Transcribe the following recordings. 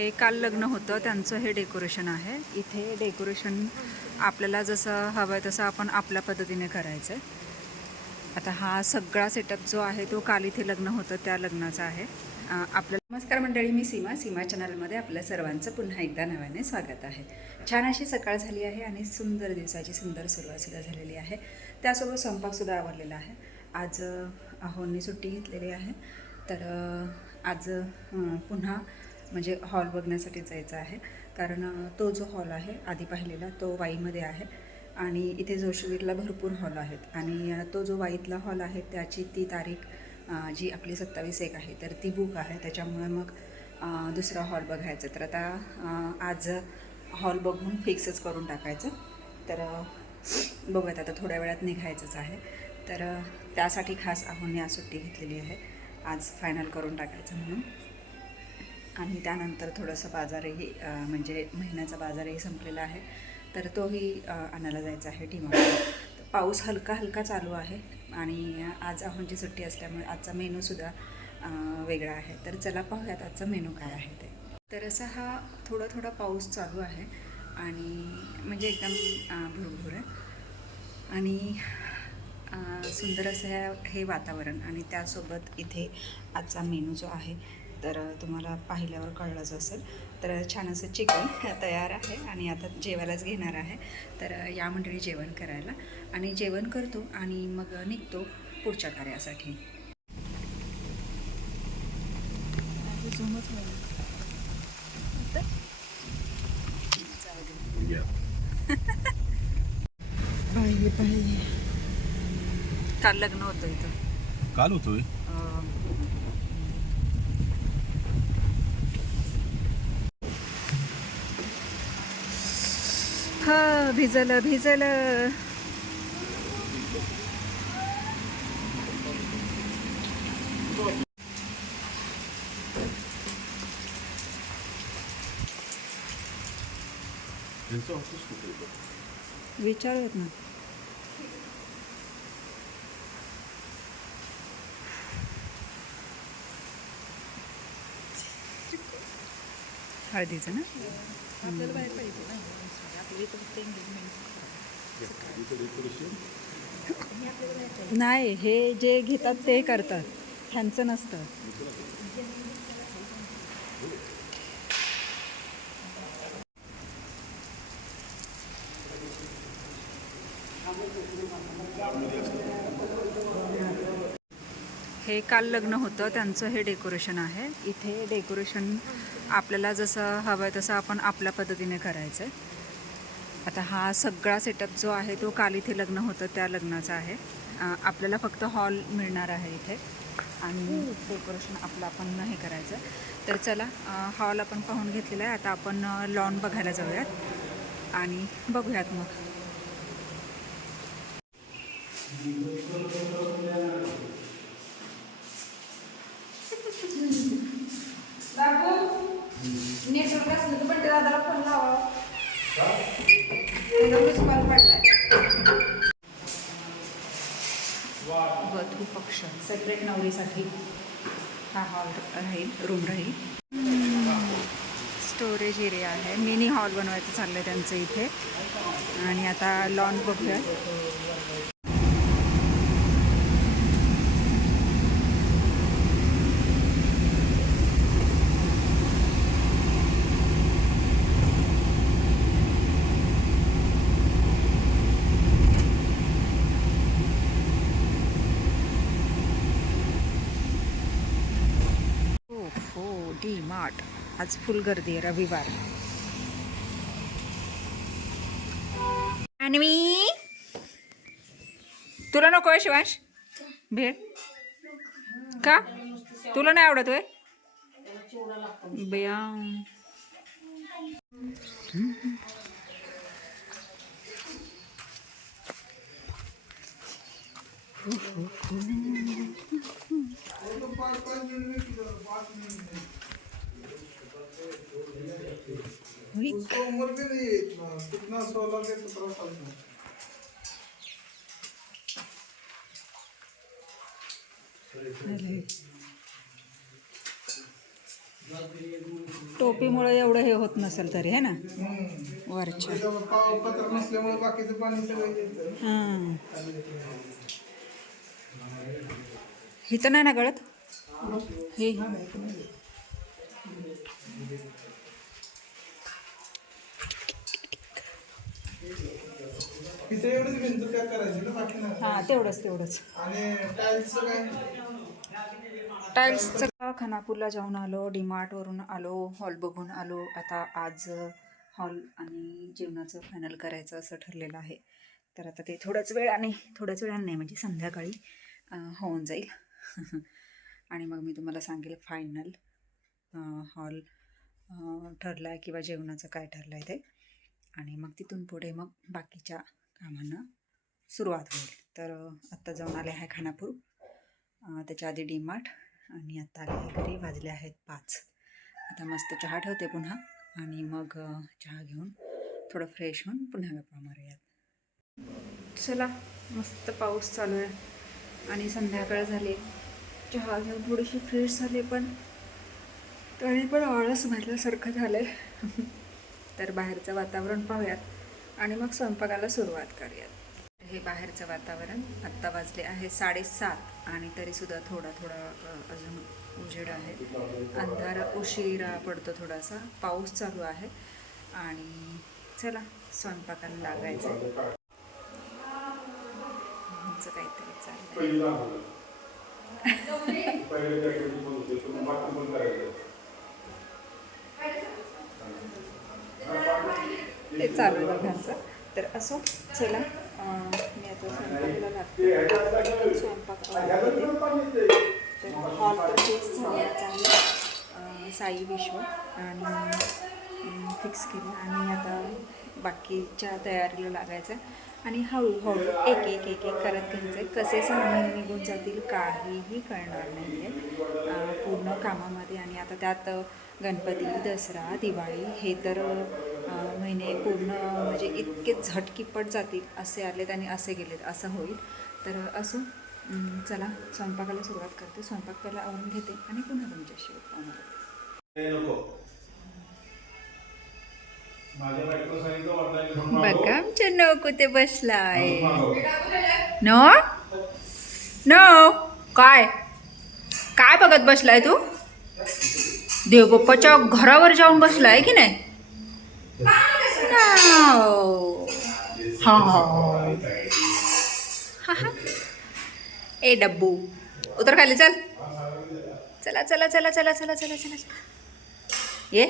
हे काल लग्न होतं त्यांचं हे डेकोरेशन आहे. इथे डेकोरेशन आपल्याला जसं हवं आहे तसं आपण आपल्या पद्धतीने करायचं आहे. आता हा सगळा सेटअप जो आहे तो काल इथे लग्न होतं त्या लग्नाचा आहे. नमस्कार मंडळी, मी सीमा चॅनलमध्ये आपल्या सर्वांचं पुन्हा एकदा नव्याने स्वागत आहे. छान अशी सकाळ झाली आहे आणि सुंदर दिवसाची सुंदर सुरुवातसुद्धा झालेली आहे. त्यासोबत स्वयंपाकसुद्धा आवरलेला आहे. आज अहोंनी सुट्टी घेतलेली आहे, तर आज पुन्हा म्हणजे हॉल बघण्यासाठी जायचं आहे. कारण तो जो हॉल आहे आधी पाहिलेला तो वाईमध्ये आहे आणि इथे जोशीवीरला भरपूर हॉल आहेत आणि तो जो वाईतला हॉल आहे त्याची ती तारीख जी आपली 27/1 आहे तर ती बुक आहे. त्याच्यामुळे मग दुसरा हॉल बघायचं. तर आता आज हॉल बघून फिक्सच करून टाकायचं. तर बघूयात, आता थोड्या वेळात निघायचंच आहे. तर त्यासाठी खास आहोंनी आज सुट्टी घेतलेली आहे, आज फायनल करून टाकायचं म्हणून. आणि त्यानंतर थोडंसं बाजारही म्हणजे महिन्याचा बाजारही संपलेला आहे, तर तोही आणायला जायचा आहे डीमार्टला. पाऊस हलका हलका चालू आहे आणि आज आहोंची सुट्टी असल्यामुळे आजचा मेनूसुद्धा वेगळा आहे. तर चला पाहूयात आजचा मेनू काय आहे ते. तर असा हा थोडा पाऊस चालू आहे आणि म्हणजे एकदम भुरभुर आहे आणि सुंदर असं हे वातावरण आणि त्यासोबत इथे आजचा मेनू जो आहे तर तुम्हाला पाहिल्यावर कळलंच असेल. तर छान असं चिकन तयार आहे आणि आता जेवायलाच घेणार आहे. तर या मंडळी जेवण करायला आणि जेवण करतो आणि मग निघतो पुढच्या कार्यासाठी. काल लग्न होतं इथं. काल होतोय. हा, भिजलं विचारूयात ना. हळदीचं ना आपल्याला बाहेर पाहिजे ना, आपल्या इथं नाही, हे जे घेतात ते करतात, ह्यांचं नसतं. हे काल लग्न होतं त्यांचं हे डेकोरेशन आहे. इथे डेकोरेशन आपल्याला जसं हवं आहे तसं आपण आपल्या पद्धतीने करायचं आहे. आता हा सगळा सेटअप जो आहे तो काल इथे लग्न होतं त्या लग्नाचा आहे. आपल्याला फक्त हॉल मिळणार आहे इथे आणि डेकोरेशन आपलं आपण हे करायचं. तर चला, हॉल आपण पाहून घेतलेला आहे. आता आपण लॉन बघायला जाऊयात आणि बघूयात मग. नेटवर्क असलं तर पण दादाला फोन लावा. वधू पक्ष सेपरेट नवरीसाठी हा हॉल राहील, रूम राहील. स्टोरेज एरिया आहे, मिनी हॉल बनवायचं चाललं आहे त्यांचं इथे. आणि आता लॉन बघूया. डीमार्ट आज फुल गर्दी आहे, रविवार. अन्वी, तुला नको आहे शिवांश भेळ का? तुला नाही आवडत होय बया? उसको उम्र भी नहीं है इतना, कितना 16 से 17 साल का। टोपीमुळे एवढं हे होत नसेल तरी है ना वरच्या. पत्र नसल्यामुळे बाकीचं पाणी सगळं येतं. हां इथं नाही ना गळत हे. तिथे एवढंच भिंत काय करायची ना बाकी नाही. हां तेवढंच. आणि टाईल्सचं काय? टाईल्सचं खानापूरला जाऊन आलो, डीमार्टवरून आलो, हॉल बघून आलो. आता आज हॉल आणि जेवणाचं फायनल करायचं असं ठरलेलं आहे. तर आता ते थोड्याच वेळाने नाही म्हणजे संध्याकाळी होऊन जाईल. आणि मग मी तुम्हाला सांगेल फायनल हॉल ठरला आहे किंवा जेवणाचं काय ठरलं आहे ते. आणि मग तिथून पुढे मग बाकीच्या कामांना सुरुवात होईल. तर आत्ता जाऊन आले आहे खानापूर, त्याच्या आधी डीमार्ट आणि आत्ता आले आहे घरी. वाजले आहेत 5. आता मस्त चहा ठेवते पुन्हा आणि मग चहा घेऊन थोडं फ्रेश होऊन पुन्हा गप्पा मारूयात. चला मस्त पाऊस चालू आहे आणि संध्याकाळ झाली. चहा घेऊन थोडीशी फ्रेश झाले पण तरी पण आळस भरल्यासारखं झालं आहे. तर बाहेरचं वातावरण पाहूयात आणि मग स्वयंपाकाला सुरुवात करूयात. हे बाहेरचं वातावरण. आत्ता वाजले आहे 7:30 आणि तरीसुद्धा थोडा अजून उजेड आहे. अंधार उशिरा पडतो थोडासा. पाऊस चालू आहे आणि चला स्वयंपाकाला लागायचं. आमचं काहीतरी चाललं ते चालू आहे घरचं. तर असो चला मी आता स्वयंपाकाला लागते. स्वयंपाक तर हॉल तर तेच झालेलाच आहे. साई विश्व आणि फिक्स केलं आणि आता बाकीच्या तयारीला लागायचं आणि हळूहळू एक करत घ्यायचं. कसे 6 महिने निघून जातील काहीही कळणार नाही आहे पूर्ण कामामध्ये. आणि आता त्यात गणपती, दसरा, दिवाळी हे तर महिने पूर्ण म्हणजे इतके झटकीपट जातील. असे आलेत आणि असे गेलेत असं होईल. तर असो चला स्वयंपाकाला सुरुवात करते. स्वयंपाक पहिला आवरून घेते आणि पुन्हा तुमच्याशी बघा आमच्या नको ते बसलाय. नो नो काय काय बघत बसलाय तू? देवबाप्पाच्या घरावर जाऊन बसलाय की नाही? हा ए डब्बू उतर खाली. चला चला चला चला चला चला चला चला ये.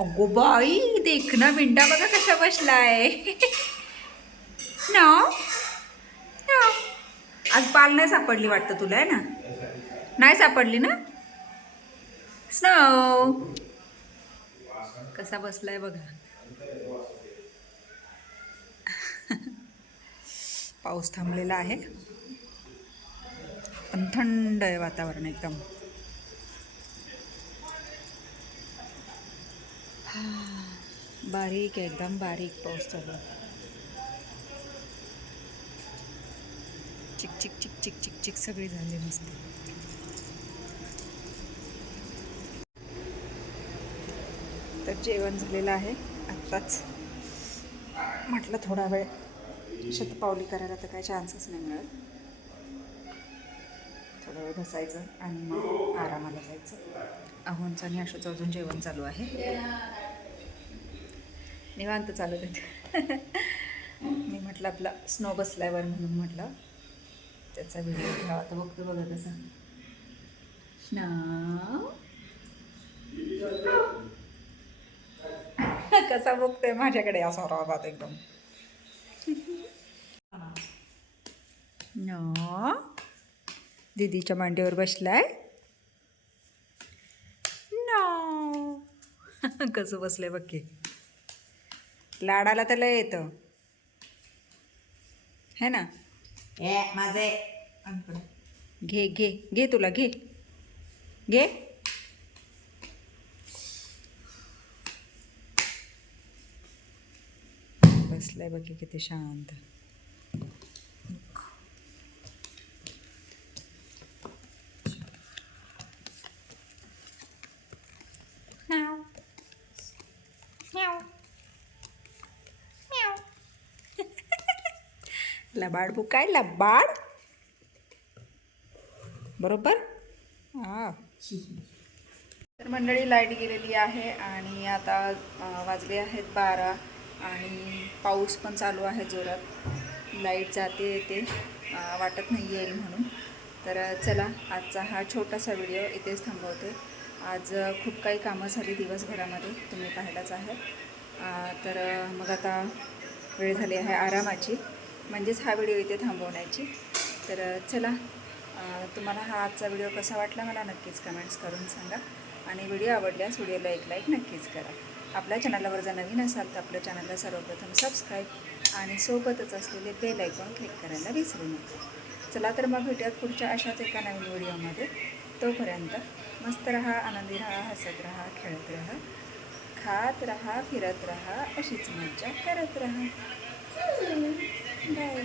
अगो बाई देख ना मिंडा बघा कशा बसलाय. नो आज पाल नाही सापडली वाटतं तुला, आहे ना? नाही सापडली ना? स्नो कसा बसलाय बघा. पाऊस थांबलेला आहे पण थंड आहे वातावरण एकदम. बारीक एकदम बारीक पाऊस चालू आहे. चिक चिक चिक चिक चिक चिक सगळी झाली मस्त. तर जेवण झालेलं आहे आत्ताच. म्हटलं थोडा वेळ शतपावली करायला तर काही चान्सच नाही मिळत. थोडा वेळ बसायचं आणि मग आरामाला जायचं. अहोंचं आणि आशूचं अजून जेवण चालू आहे. निवांत चालू आहेत. मी म्हटलं आपला स्नो बसल्यावर म्हणून म्हटलं त्याचा व्हिडिओ घ्यावा. तर बघतो बघा तसा स्नो कसा बघतोय माझ्याकडे असा राहत एकदम. नो दीदीच्या मांडीवर बसलाय. नो कसं बसलंय बघ की. लाडाला त्याला येतं है ना. माझे घे घे घे तुला घे घे. बसलाय बघ किती शांत. लबाड बुक काय लबाड बरोबर हां. तर मंडळी लाईट गेलेली आहे आणि आता वाजले आहेत 12 आणि पाऊस पण चालू आहे जोरात. लाईट जाते येते वाटत नाही येईल म्हणून. तर चला आजचा हा छोटासा व्हिडिओ इथेच थांबवते. आज खूप काही कामं झाली दिवसभरामध्ये तुम्ही पाहिलाच आहे. तर मग आता वेळ झाली आहे आरामाची म्हणजेच हा व्हिडिओ इथे थांबवण्याची. तर चला तुम्हाला हा आजचा व्हिडिओ कसा वाटला मला नक्कीच कमेंट्स करून सांगा आणि व्हिडिओ आवडल्यास व्हिडिओला एक लाईक नक्कीच करा. आपल्या चॅनलवर जर नवीन असाल तर आपल्या चॅनलला सर्वप्रथम सबस्क्राईब आणि सोबतच असलेले बेल आयकॉन क्लिक करायला विसरू नका. चला तर मग भेटूयात पुढच्या अशाच एका नवीन व्हिडिओमध्ये. तोपर्यंत मस्त रहा, आनंदी रहा, हसत रहा, खेळत रहा, खात रहा, फिरत रहा, अशीच मज्जा करत रहा. बाय.